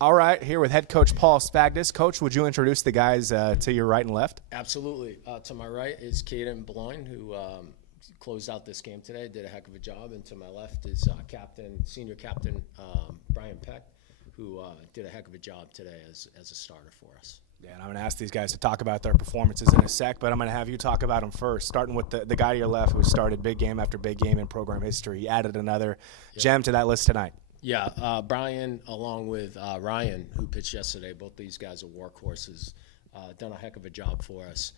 All right, here with head coach Paul Spagdis. Coach, would you introduce the guys to your right and left? Absolutely. To my right is Caden Blouin, who closed out this game today, did a heck of a job. And to my left is senior captain Brian Peck, who did a heck of a job today as a starter for us. Yeah, and I'm going to ask these guys to talk about their performances in a sec, but I'm going to have you talk about them first, starting with the guy to your left who started big game after big game in program history. He added another gem to that list tonight. Yeah, Brian, along with Ryan, who pitched yesterday, both these guys are workhorses, done a heck of a job for us.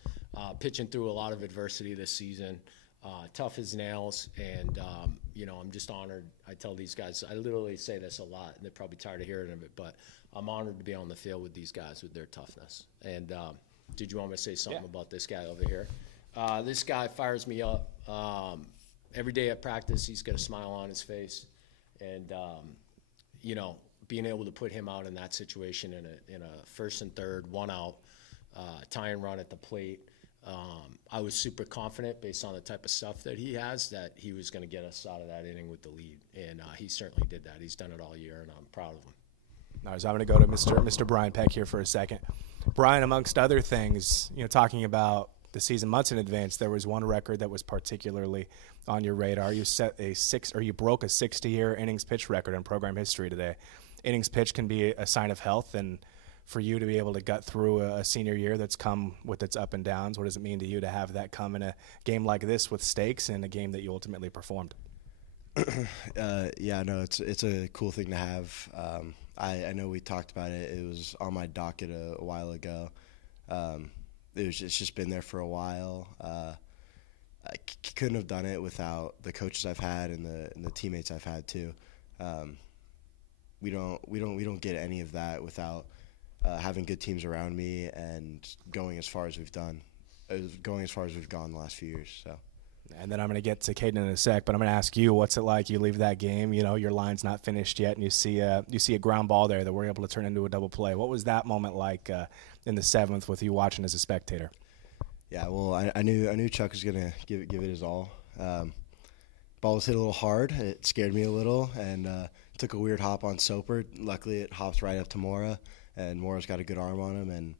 Pitching through a lot of adversity this season, tough as nails, and, I'm just honored. I tell these guys, I literally say this a lot, and they're probably tired of hearing it, but I'm honored to be on the field with these guys with their toughness. And did you want me to say something about this guy over here? This guy fires me up. Every day at practice, he's got a smile on his face. And, being able to put him out in that situation in a first and third, 1 out, tie and run at the plate, I was super confident based on the type of stuff that he has that he was going to get us out of that inning with the lead. And he certainly did that. He's done it all year, and I'm proud of him. All right, so I'm going to go to Mr. Brian Peck here for a second. Brian, amongst other things, talking about the season months in advance, there was one record that was particularly on your radar. You broke a 60-year innings pitch record in program history today. Innings pitch can be a sign of health, and for you to be able to gut through a senior year that's come with its up and downs, what does it mean to you to have that come in a game like this with stakes and a game that you ultimately performed? It's a cool thing to have. I know we talked about it. It was on my docket a while ago. It's just been there for a while. I couldn't have done it without the coaches I've had and the teammates I've had too. We don't get any of that without having good teams around me and going as far as we've gone the last few years. So. And then I'm going to get to Caden in a sec, but I'm going to ask you, what's it like? You leave that game, your line's not finished yet, and you see a ground ball there that we're able to turn into a double play. What was that moment like in the seventh with you watching as a spectator? Yeah, well, I knew Chuck was going to give it his all. Ball was hit a little hard. It scared me a little, and took a weird hop on Soper. Luckily, it hopped right up to Mora, and Mora's got a good arm on him, and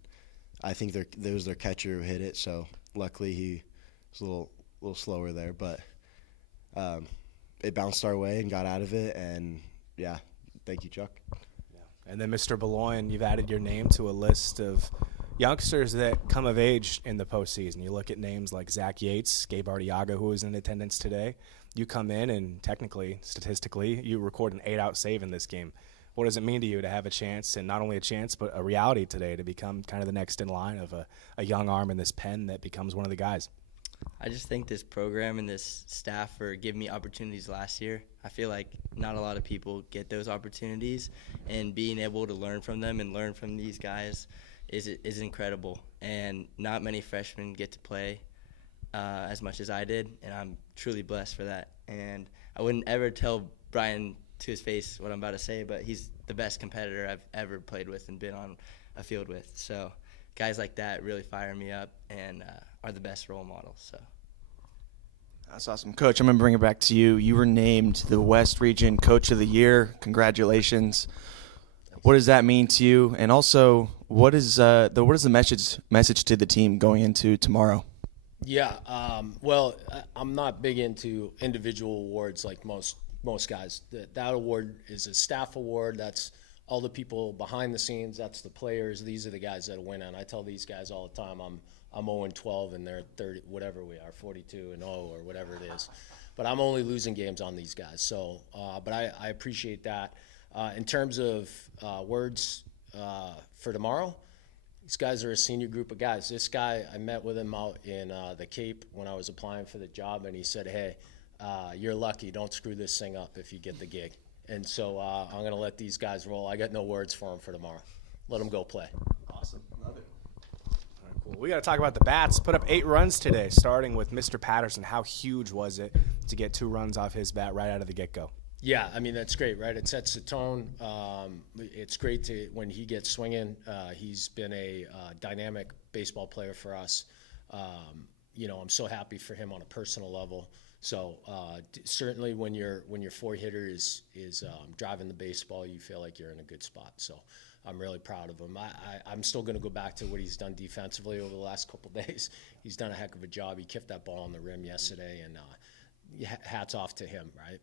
I think there was their catcher who hit it, so luckily he was a little slower there, but it bounced our way and got out of it, and yeah, thank you, Chuck. Yeah. And then Mr. Blouin, you've added your name to a list of youngsters that come of age in the postseason. You look at names like Zach Yates, Gabe Arteaga, who was in attendance today. You come in and technically, statistically, you record an 8-out save in this game. What does it mean to you to have a chance, and not only a chance, but a reality today to become kind of the next in line of a young arm in this pen that becomes one of the guys? I just think this program and this staff for giving me opportunities last year. I feel like not a lot of people get those opportunities, and being able to learn from them and learn from these guys is incredible. And not many freshmen get to play as much as I did, and I'm truly blessed for that. And I wouldn't ever tell Brian to his face what I'm about to say, but he's the best competitor I've ever played with and been on a field with. So guys like that really fire me up and are the best role models. So. That's awesome. Coach, I'm going to bring it back to you. You were named the West Region Coach of the Year. Congratulations. What does that mean to you? And also, what is the message to the team going into tomorrow? Yeah, well, I'm not big into individual awards like most guys. That award is a staff award. That's all the people behind the scenes. That's the players. These are the guys that win. And I tell these guys all the time, I'm 0-12 and they're 30, whatever we are, 42-0 or whatever it is. But I'm only losing games on these guys. So, but I appreciate that. In terms of words for tomorrow, these guys are a senior group of guys. This guy, I met with him out in the Cape when I was applying for the job, and he said, hey, you're lucky. Don't screw this thing up if you get the gig. And so I'm going to let these guys roll. I got no words for them for tomorrow. Let them go play. Awesome. Love it. All right, cool. We got to talk about the bats. Put up 8 runs today, starting with Mr. Patterson. How huge was it to get 2 runs off his bat right out of the get-go? Yeah, I mean, that's great, right? It sets the tone. It's great when he gets swinging. He's been a dynamic baseball player for us. I'm so happy for him on a personal level. So certainly when your four hitter is driving the baseball, you feel like you're in a good spot. So I'm really proud of him. I'm still going to go back to what he's done defensively over the last couple of days. He's done a heck of a job. He kicked that ball on the rim yesterday, and hats off to him, right,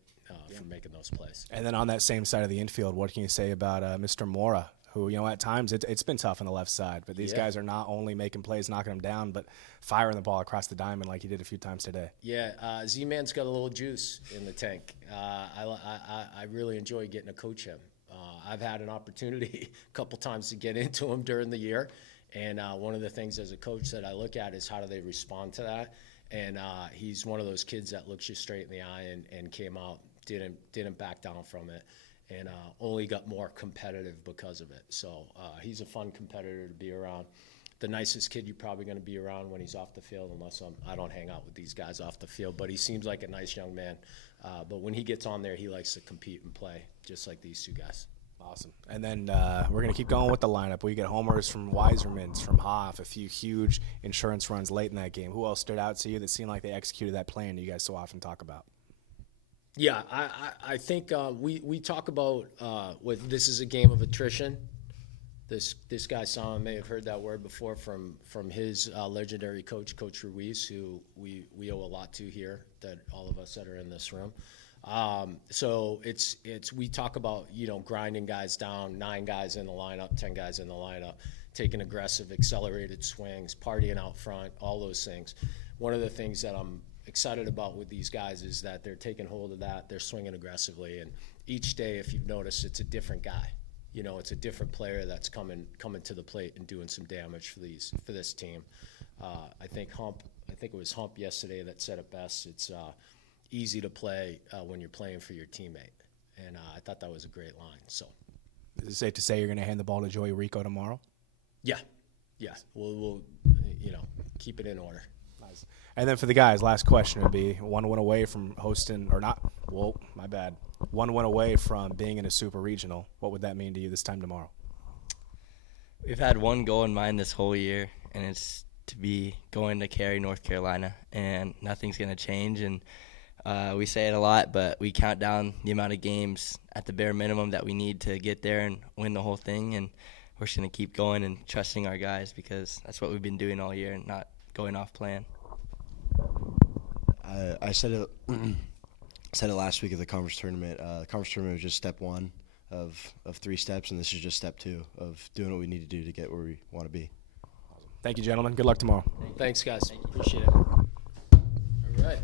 for making those plays. And then on that same side of the infield, what can you say about Mr. Mora, who, at times it's been tough on the left side, but these guys are not only making plays, knocking them down, but firing the ball across the diamond like he did a few times today. Yeah, Z-Man's got a little juice in the tank. I really enjoy getting to coach him. I've had an opportunity a couple times to get into him during the year, and one of the things as a coach that I look at is how do they respond to that. And he's one of those kids that looks you straight in the eye and came out, didn't back down from it, and only got more competitive because of it. So he's a fun competitor to be around. The nicest kid you're probably going to be around when he's off the field, unless I don't hang out with these guys off the field. But he seems like a nice young man. But when he gets on there, he likes to compete and play, just like these two guys. Awesome. And then we're going to keep going with the lineup. We get homers from Weisermans, from Hoff, a few huge insurance runs late in that game. Who else stood out to you that seemed like they executed that plan you guys so often talk about? Yeah, I think we talk about this is a game of attrition. This guy Simon may have heard that word before from his legendary coach, Coach Ruiz, who we owe a lot to here, that all of us that are in this room. So we talk about grinding guys down, 9 guys in the lineup, 10 guys in the lineup, taking aggressive, accelerated swings, partying out front, all those things. One of the things that I'm excited about with these guys is that they're taking hold of that, they're swinging aggressively, and each day, if you've noticed, it's a different guy. It's a different player that's coming to the plate and doing some damage for this team. I think it was Hump yesterday that said it best. It's easy to play when you're playing for your teammate, and I thought that was a great line. So, is it safe to say you're going to hand the ball to Joey Rico tomorrow? Yeah. We'll keep it in order. Nice. And then for the guys, last question would be one win away from hosting, or not. Whoa, my bad. One win away from being in a super regional. What would that mean to you this time tomorrow? We've had one goal in mind this whole year, and it's to be going to Cary, North Carolina, and nothing's going to change. And we say it a lot, but we count down the amount of games at the bare minimum that we need to get there and win the whole thing. And we're just going to keep going and trusting our guys, because that's what we've been doing all year and not going off plan. I said it last week at the conference tournament. The conference tournament was just step 1 of 3 steps, and this is just step 2 of doing what we need to do to get where we want to be. Thank you, gentlemen. Good luck tomorrow. Thanks, guys. Appreciate it. All right.